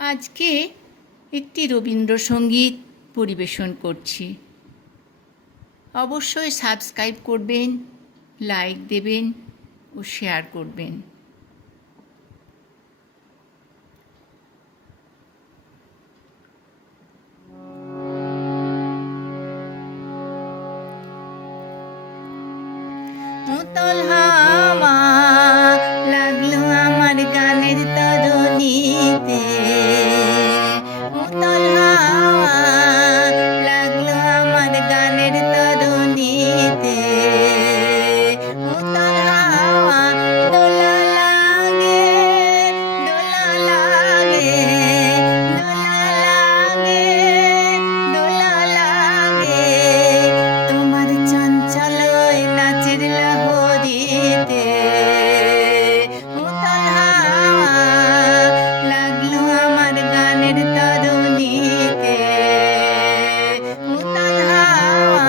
আজকে একটি রবীন্দ্রসঙ্গীত পরিবেশন করছি। অবশ্যই সাবস্ক্রাইব করবেন, লাইক দেবেন ও শেয়ার করবেন। উতল হাওয়া লাগলো আমার গানের তরণীতে, উতল হাওয়া লাগলো আমার গানের তরণীতে, উতল হাওয়া দোলা লাগে, দোলা লাগে, দোলা লাগে, দোলা লাগে তোমার চঞ্চল ওই নাচের লহরীতে। উতল হাওয়া লাগলো আমার গানের তরণীতে, উতল হাওয়া।